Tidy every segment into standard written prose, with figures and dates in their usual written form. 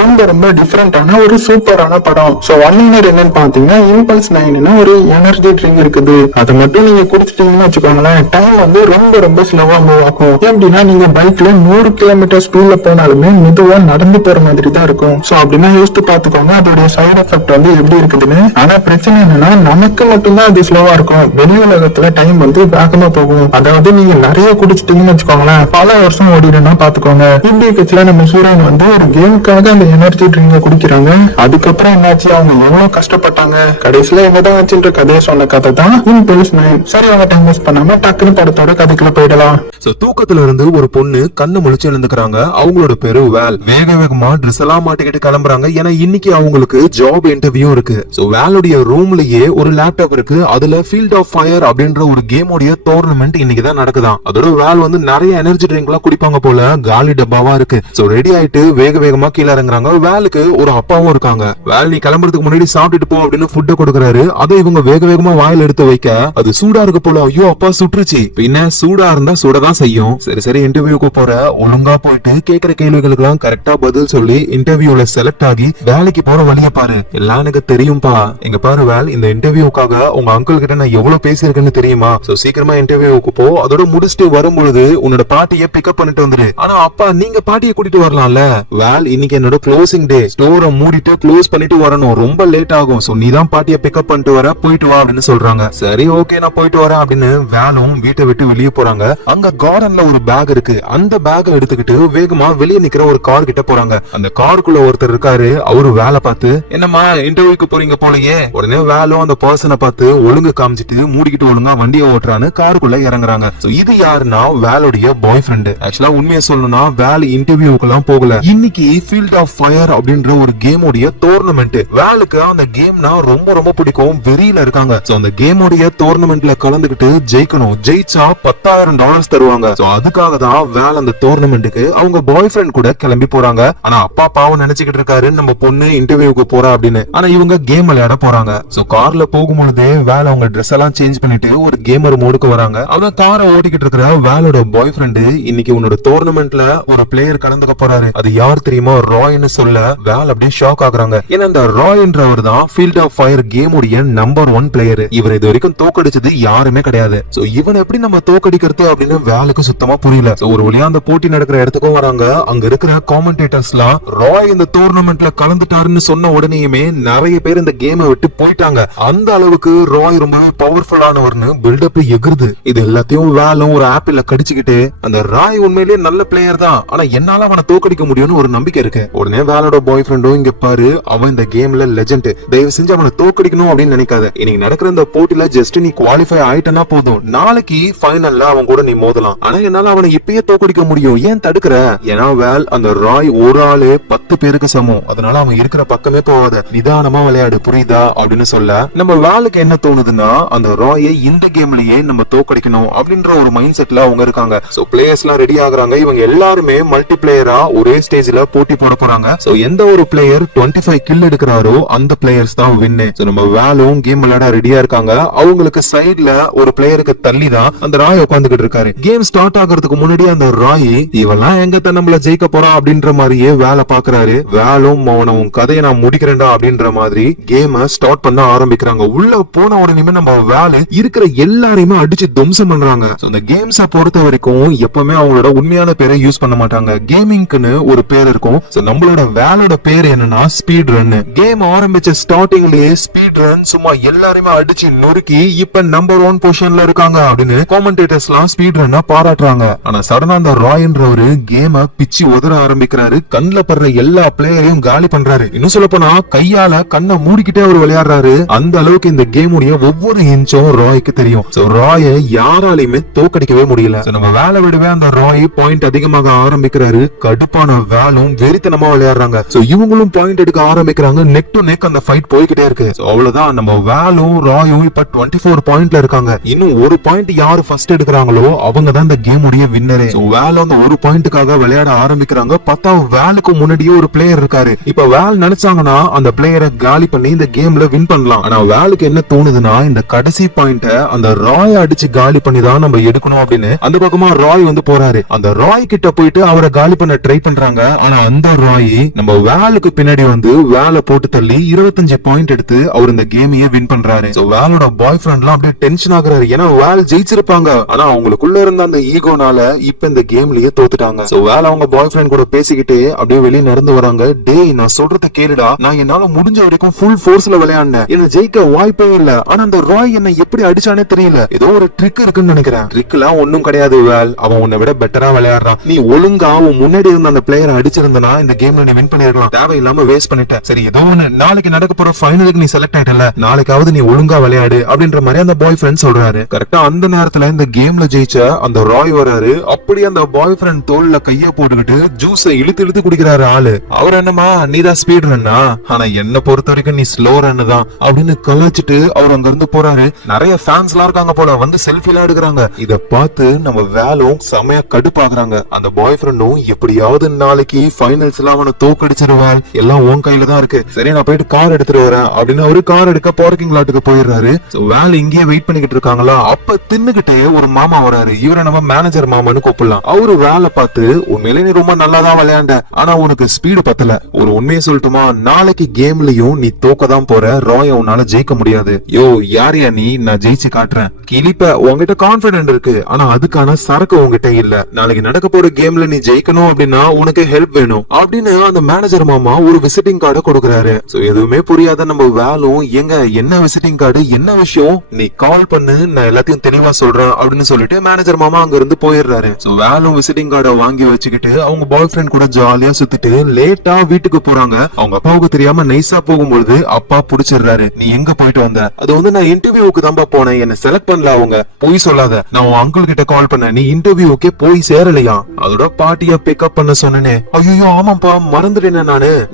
ரொம்ப ரொம்ப டிஃபரெண்டான ஒரு சூப்பரான படம். சோ ஒன்னினர் என்னன்னு பாத்தீங்கன்னா இம்பல்ஸ் 9 ஒரு எனர்ஜி ட்ரிங்க் இருக்குது. அதை மட்டும் நீங்க குடிச்சிட்டீங்கன்னு வச்சுக்கோங்களேன், டைம் வந்து ரொம்ப ரொம்ப ஸ்லோவா மூவ் ஆகும். எப்படின்னா நீங்க பைக்ல 100 கிலோமீட்டர் ஸ்பீட்ல போனாலுமே மெதுவா நடந்து போற மாதிரி தான் இருக்கும். சோ அப்படின்னா யோசித்து பாத்துக்கோங்க அதோடைய சைடு எஃபெக்ட் வந்து எப்படி இருக்குதுன்னு. ஆனா பிரச்சனை என்னன்னா நமக்கு மட்டும்தான் அது ஸ்லோவா இருக்கும். வெளி உலகத்துல டைம் வந்து வேகமா போகும். அதாவது நீங்க நிறைய குடிச்சிட்டீங்கன்னு வச்சுக்கோங்களேன், பல வருஷம் ஓடிடுனா பாத்துக்கோங்க. இப்படி கட்சியில நம்ம ஹீரோயின் வந்து ஒரு கேமுக்காக அந்த எனர்ஜி ட்ரிங்க குடிக்கிறாங்க. அதுக்கப்புறம் என்னாச்சு, அவங்க எவ்வளவு கஷ்டப்பட்டாங்க, கடைசியில என்னதான் ஆச்சுன்ற கதையை சொன்ன கதை தான் இம்பல்ஸ் 9. சரி, அவங்க டைம் வேஸ்ட் பண்ணாம டக்குன்னு படத்தோட கதைக்குள்ள போயிடலாம். தூக்கத்துல இருந்து ஒரு பொண்ணு கண்ணு முழிச்சு எழுந்துக்கிறாங்க. அவங்களோட பேரு வேல். வேக வேகமா ட்ரெஸ் எல்லாம் மாட்டிக்கிட்டு கிளம்புறாங்க. ஏன்னா இன்னைக்கு அவங்களுக்கு ஜாப் இன்டர்வியூ இருக்கு. வேலுடைய ரூம்லயே ஒரு லேப்டாப் இருக்கு. அதுல ஃபீல்ட் ஆஃப் ஃபயர் அப்படின்ற ஒரு கேமோடைய டோர்னமெண்ட் இன்னைக்கு தான் நடக்குதான். அதோட வேல் வந்து நிறைய எனர்ஜி ட்ரிங்க் எல்லாம் குடிப்பாங்க போல, காலி டப்பாவா இருக்கு. ரெடி ஆயிட்டு வேக வேகமா கீழே இறங்குறாங்க. வேலுக்கு ஒரு அப்பாவும் இருக்காங்க. வேல் நீ கிளம்புறதுக்கு முன்னாடி சாப்பிட்டுட்டு போ அப்படின்னு ஃபுட்டை கொடுக்குறாரு. அதை இவங்க வேக வேகமா வாயில எடுத்து வைக்க அது சூடா இருக்கு போல. ஐயோ அப்பா சுற்றுச்சு. பின்ன சூடா இருந்தா சுடதான் செய்யும். சரி இன்டர்வியூக்கு போற, ஒழுங்கா போயிட்டு கேக்குற கேள்விகளுக்கு எல்லாம் கரெக்டா பதில் சொல்லி இன்டர்வியூல செலக்ட் ஆகி வேலைக்கு போற வழிய பாரு. எல்லாம் எனக்கு தெரியும்பா. எங்க பாரு வேல், இந்த இன்டர்வியூக்காக உங்க அங்கிள் கிட்ட நான் எவ்வளவு பேசியிருக்கேன்னு தெரியுமா? சீக்கிரமா இன்டர்வியூக்கு போ. அதோட முடிச்சுட்டு வரும்பொழுது உன்னோட பாட்டியை பிக்கப் பண்ணிட்டு வந்துரு. ஆனா அப்பா நீங்க பாட்டியை கூட்டிட்டு வரலாம்ல. வேல், இன்னைக்கு என்னோட க்ளோசிங் டே. ஸ்டோரை மூடிட்டு க்ளோஸ் பண்ணிட்டு வரணும். ரொம்ப லேட் ஆகும். நீதான் பாட்டியை பிக்கப் பண்ணிட்டு வர, போயிட்டு வா அப்படின்னு சொல்றாங்க. சரி ஓகே நான் போயிட்டு வரேன் அப்படின்னு வேலும் வீட்டை விட்டு வெளியே போறாங்க. அங்க கார்டன்ல ஒரு பேக் இருக்கு. அந்த பேக் எடுத்துக்கிட்டு வேகமா வெளியே நிக்கிற ஒரு கார் கிட்ட போறாங்க. அந்த காருக்குள்ள ஒருத்தர் இருக்காரு. அவரு வேலை பார்த்து, என்னம்மா இன்டர்வியூக்கு போறீங்க போலயே. உடனே வேலும் அந்த பர்சனை பார்த்து ஒழுங்கு காமிச்சிட்டு மூடிக்கிட்டு ஒழுங்கா வண்டியை ஓட்டுறான்னு காருக்குள்ள இறங்குறாங்க. இது யாருன்னா வேலுடைய பாய் ஃப்ரெண்ட். ஆக்சுவலா உண்மையை சொல்லணும்னா வேல் இன்டர்வியூக்கு எல்லாம் போகல. இன்னைக்கு ஃபீல்ட் ஆஃப் ஃபயர் அப்படின்ற ஒரு கேமோடைய டோர்னமெண்ட். வேலுக்கு அந்த கேம்னா ரொம்ப ரொம்ப பிடிக்கும். வெறியில இருக்காங்க. அந்த கேமோடைய டோர்னமெண்ட்ல கலந்துகிட்டு ஜெயிக்கணும். ஜெயிச்சா $10,000 தருவாங்க. அதுக்காக தான் வேல் அந்த டோர்னமெண்ட்டுக்கு அவங்க பாய் ஃப்ரெண்ட் கூட கிளம்பி போறாங்க. ஆனா அப்பா பாவம் நினைச்சுக்கிட்டு இருக்காரு, நம்ம பொண்ணு இன்டர்வியூக்கு போறா அப்படின்னு. ஆனா இவங்க கேம் விளையாட போறாங்க. கார்ல போகும்பொழுதே வேல் அவங்க ட்ரெஸ் எல்லாம் சேஞ்ச் பண்ணிட்டு ஒரு கேமர் மோடுக்கு வராங்க. அவங்க காரை ஓட்டிக்கிட்டு இருக்கிற வேலோட பாய் ஃப்ரெண்ட், இன்னைக்கு உன்னோட டோர்னமெண்ட்ல ஒரு பிளேயர் கலந்துக்க போறாரு. அது யார் தெரியுமா? ராய்னு சொல்ல வேல் அப்படியே ஷாக் ஆகுறாங்க. ஏன்னா அந்த ராய்ன்றவர் தான் ஃபீல்ட் ஆஃப் ஃபயர் கேமுடைய நம்பர் 1 பிளேயர். இவர் இது வரைக்கும் தோக்கடிச்சது யாருமே கிடையாது. இவன் எப்படி நம்ம தோக்கடிக்கிறது அப்படின்னு வேலுக்கு சுத்தமா புரியல. ஒரு வழியா அந்த போட்டி நடக்கிற இடத்துக்கும் வராங்க. அங்க இருக்கிற காமெண்டேட்டர்ஸ் எல்லாம் ராய் இந்த டோர்னமெண்ட்ல கலந்துட்டாருன்னு சொன்ன உடனேயுமே நிறைய பேர் இந்த கேமை விட்டு போயிட்டாங்க. அந்த அளவுக்கு ராய் ரொம்பவே பவர்ஃபுல்லானவர்னு பில்டப் எகுறுது. இது எல்லாத்தையும் வேலும் ஒரு ஆப்பிள்ல கடிச்சுக்கிட்டு, அந்த ராய் உண்மையிலேயே நல்ல பிளேயர் தான், ஆனா என்னால அவனை தோக்கடிக்க முடியும்னு ஒரு நம்பிக்கை இருக்கு. உடனே வேலோட பாய் ஃப்ரெண்டும், இங்க பாரு அவன் இந்த கேம்ல லெஜெண்ட், தயவு செஞ்சு அவனை தோக்கடிக்கணும் அப்படின்னு நினைக்காத. இன்னைக்கு நடக்கிற இந்த போட்டியில ஜஸ்ட் நீ குவாலிஃபை ஆயிட்டனா போதும். நாளைக்கு ஃபைனல்ல அவன் கூட நீ மோதலாம். ஆனா என்னால அவனை இப்பயே தோக்கடிக்க முடியும், ஏன் தடுக்கிற? ஏன்னா வேல், அந்த ராய் ஒரு ஆளு 10 பேருக்கு சமம். அதனால அவன் இருக்கிற பக்கமே போகாத, நிதானமா விளையாடு, புரியுதா அப்படின்னு சொல்ல, நம்ம வேலுக்கு என்ன தோணுதுன்னா அந்த ராயை இந்த கேம்லயே நம்ம தோக்கடிக்கணும் அப்படின்ற ஒரு மைண்ட் செட்ல அவங்க இருக்காங்க. பிளேயர்ஸ் எல்லாம் ரெடி ஆகுறாங்க. இவங்க எல்லாருமே மல்டி பிளேயரா ஒரே ஸ்டேஜ்ல போட்டி போட போறாங்க. எந்த ஒரு பிளேயர் 25 கில் எடுக்கிறாரோ அந்த பிளேயர்ஸ் தான் வின். நம்ம வேலும் கேம் விளையாட ரெடியா இருக்காங்க. அவங்களுக்கு சைடுல ஒரு பிளேயருக்கு தள்ளி தான் அந்த ராய் உட்காந்துக்கிட்டு இருக்காரு. கேம் ஸ்டார்ட் ஆகிறதுக்கு முன்னாடி அந்த ராய், இவெல்லாம் எங்க நம்மள ஜெயிக்க போறா அப்படின்ற மாதிரியே வேலை பாக்குறாரு. வேலும் அவனவும் கதையை நான் முடிக்கிறேன்டா அப்படின்ற மாதிரி கேம ஸ்டார்ட் பண்ண ஆரம்பிக்கிறாங்க. உள்ள போன உடனே நம்ம வேலை இருக்கிற எல்லாரையுமே அடிச்சு துவம்சம் பண்றாங்க. அந்த கேம்ஸ பொறுத்த வரைக்கும் எப்பவுமே அவங்களோட உண்மையான பேரை யூஸ் பண்ண மாட்டாங்க. கேமிங்க்குன்னு ஒரு பேர் இருக்கும். நம்மளோட வேலோட பேர் என்னன்னா ஸ்பீட் ரன். கேம் ஆரம்பிச்ச ஸ்டார்டிங்லயே ஸ்பீட் ரன் சும்மா எல்லாரையுமே அடிச்சு நொறுக்கி இப்ப நம்பர் 1 பொசிஷன்ல இருக்காங்க அப்படின்னு காமெண்டேட்டர்ஸ் எல்லாம் ஸ்பீட் ரன்னா பாராட்டுறாங்க. ஆனா சடனா அந்த ராய்ன்றவரு கேம பிச்சு உதற ஆரம்பிக்கிறாரு. கண்ணுல படுற எல்லா பிளேயரையும் காலி பண்றாரு. இன்னும் சொல்ல போனா கையால கண்ணை மூடிக்கிட்டே அவர் விளையாடுறாரு. அந்த அளவுக்கு இந்த கேமுடைய ஒவ்வொரு இன்ச்சும் ராய்க்கு தெரியும். ராயை யாராலையுமே தோக்கடிக்கவே முடியல. நம்ம வேலை விடவே அந்த ராய் பாயிண்ட் அதிகமாக ஆரம்பிக்கிறாரு. கடுப்பான வேலும் வெறித்தனமா விளையாடுறாங்க. இவங்களும் பாயிண்ட் எடுக்க ஆரம்பிக்கிறாங்க. நெக் டு நெக் அந்த ஃபைட் போய்கிட்டே இருக்கு. அவ்வளவுதான், நம்ம வேலும் ராயும் இப்ப 24 பாயிண்ட்ல இருக்காங்க. இன்னும் ஒரு பாயிண்ட் யாரு ஃபர்ஸ்ட் எடுக்கிறாங்களோ அவங்க தான் இந்த கேம் உடைய வின்னரே. வேல் அந்த ஒரு பாயிண்ட்டுக்காக விளையாட ஆரம்பிக்கிறாங்க. பார்த்தா வேலுக்கு முன்னாடியே ஒரு பிளேயர் இருக்காரு. இப்ப வேல் நினைச்சாங்கன்னா அந்த பிளேயரை காலி பண்ணி இந்த கேம்ல வின் பண்ணலாம். ஆனா வேலுக்கு என்ன தோணுதுன்னா இந்த கடைசி பாயிண்ட அந்த ராய் அடிச்சு காலி பண்ணி தான் நம்ம எடுக்கணும் அப்படின்னு அந்த பக்கமா ராய் வந்து போறாரு. அந்த ராய் கிட்ட போயிட்டு அவரை காலி பண்ண ட்ரை பண்றாங்க. ஆனா அந்த ராய் போய் நம்ம வேலுக்கு பின்னாடி வந்து வேலை போட்டு தள்ளி 25 பாயிண்ட் எடுத்து அவர் இந்த கேமையே வின் பண்றாரு. வேலோட பாய் ஃப்ரெண்ட்லாம் அப்படியே டென்ஷன் ஆகுறாரு. ஏன்னா வேல் ஜெயிச்சிருப்பாங்க, ஆனா அவங்களுக்குள்ள இருந்த அந்த ஈகோனால இப்ப இந்த கேம்லயே தோத்துட்டாங்க. வேல அவங்க பாய் ஃப்ரெண்ட் கூட பேசிக்கிட்டு அப்படியே வெளியே நடந்து வராங்க. டேய், நான் சொல்றத கேளுடா, நான் என்னால முடிஞ்ச வரைக்கும் ஃபுல் ஃபோர்ஸ்ல விளையாடினேன், என்ன ஜெயிக்க வாய்ப்பே இல்ல. ஆனா அந்த ராய் என்ன எப்படி அடிச்சானே தெரியல. ஏதோ ஒரு ட்ரிக் இருக்குன்னு நினைக்கிறேன். ட்ரிக்லாம் ஒண்ணும் கிடையாது வேல், அவன் உன்னை விட பெட்டரா விளையாடுறான். நீ ஒழுங்கா அவன் முன்னாடி இருந்த அந்த பிளேயரை அடிச்சிருந்தனா இந்த கேம்ல நீ வின் பண்ணிருக்கலாம். தேவையில்லாம வேஸ்ட் பண்ணிட்ட. சரி, ஏதோ ஒண்ணு, நாளைக்கு நடக்க போற ஃபைனலுக்கு நீ செலக்ட் ஆயிட்டல, நாளைக்காவது நீ ஒழுங்கா விளையாடு அப்படின்ற மாதிரி அந்த பாய் ஃப்ரெண்ட் சொல்றாரு. கரெக்டா அந்த நேரத்துல இந்த கேம்ல ஜெயிச்ச அந்த ராய் வராரு. அப்படி அந்த பாய் ஃப்ரெண்ட் தோல்ல கைய போட்டுக்கிட்டு ஜூஸை இழுத்து இழுத்து குடிக்கிறாரு ஆளு. அவர் என்னமா, நீதான் ஸ்பீட் ரன்னா, ஆனா என்ன பொறுத்த வரைக்கும் நீ ஸ்லோ ரன் தான் அப்படின்னு கலாச்சிட்டு அவர் அங்க இருந்து போறாரு. நிறைய ஃபேன்ஸ் எல்லாம் இருக்காங்க போல, வந்து செல்ஃபி எல்லாம் எடுக்கிறாங்க. இத பார்த்து நம்ம வேலும் செமையா கடுப்பாக்குறாங்க. அந்த பாய் ஃப்ரெண்டும் எப்படியாவது நாளைக்கு ஃபைனல்ஸ்ல அவனை தோக்கடிச்சிருவாள், எல்லாம் உன் கையில தான் இருக்கு, சரி நான் போயிட்டு கார் எடுத்துட்டு வரேன் அப்படின்னு அவரு கார் எடுக்க பார்க்கிங் லாட்டுக்கு போயிடுறாரு. வேல் இங்கேயே வெயிட் பண்ணிக்கிட்டு இருக்காங்களா, அப்ப தின்னுகிட்டே ஒரு மாமா வராரு. இவரை நம்ம மேனேஜர் மாமான்னு கூப்பிடலாம். அவரு வேலை பார்த்து, உண்மையிலே நீ ரொம்ப நல்லாதான் விளையாண்ட, ஆனா உனக்கு ஸ்பீடு பத்தல. ஒரு உண்மையை சொல்லட்டுமா, நாளைக்கு கேம்லயும் நீ தோக்கதான் போற, ராய உன்னால ஜெயிக்க முடியாது. யோ யாரையா நீ, நான் ஜெயிச்சு காட்டுறேன். கிளிப்ப உங்ககிட்ட கான்பிடன்ட் இருக்கு, ஆனா அதுக்கான சரக்கு உங்ககிட்ட இல்ல. நாளைக்கு நடக்க போற கேம்ல நீ ஜெயிக்கணும் அப்படின்னா உனக்கு ஹெல்ப் வேணும் அப்படின்னு அந்த மேனேஜர் மாமா ஒரு விசிட்டிங் கார்டை கொடுக்கறாரு. எதுவுமே புரியாத நம்ம வேலும், எங்க என்ன விசிட்டிங் கார்டு, என்ன விஷயம், நீ கால் பண்ணு, நான் எல்லாத்தையும் தெளிவா சொல்றேன் அப்படின்னு சொல்லிட்டு மேனேஜர் மாமா அங்க இருந்து போயிடுறாரு. வேலும் விசிட்டிங் கார்டை வாங்கி வச்சுக்கிட்டு அவங்க பாய் ஃப்ரெண்ட் கூட ஜாலியா சுத்திட்டு லேட்டா வீட்டுக்கு போறாங்க. அவங்க அப்பாவுக்கு தெரியாம நைஸா போகும்போது அப்பா புடிச்சிடுறாரு. நீ எங்க போயிட்டு வந்த? அது வந்து நான் இன்டர்வியூக்கு தான் போனேன், என்ன செலக்ட் பண்ணல அவங்க. போய் சொல்லாத, நான் உன் அங்கிள் கிட்ட கால் பண்ணேன், நீ இன்டர்வியூக்கே போய் சேரலையா? அதோட பாட்டியா பிக்கப் பண்ண சொன்னேனே. ஐயோ ஆமாப்பா, மறந்துட்டேன்,